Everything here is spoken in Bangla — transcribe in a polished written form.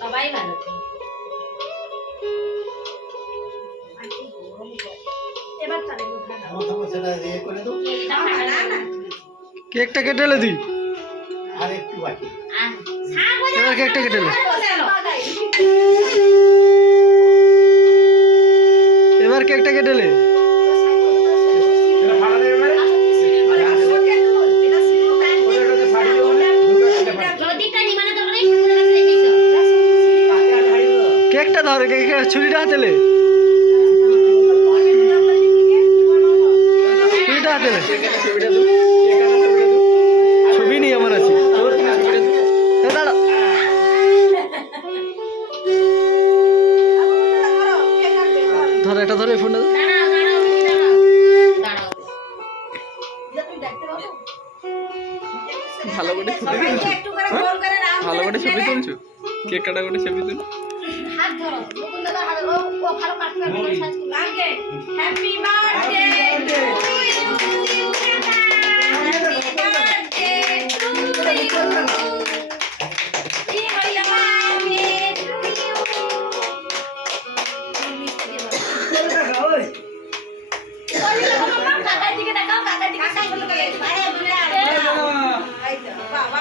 সবাই ভালো কেকটা কেটে এলে তুই এবার কেকটা কেটে এলে এবার কেকটা কেটে এলে কেকটা ধর ছুরিটা হাতেলে ছুরিটা হাতেলে ছবি নেই আমার আছে দাঁড়া ধর এটা ধরে ফোনটা ভালো করে ছবি তুলছো ভালো করে ছবি তুলছো কেক কাটা করে ছবি তুল হাত ধরো মুকুন্দ দাদা হাত ও ভালো কাটতে পারবে আগে happy birthday to you happy birthday to you ই হইলা মামে টু ইউ কাকা দিকে দেখাও কাকা দিকে সাইড করে আরে বলে আরে বাবা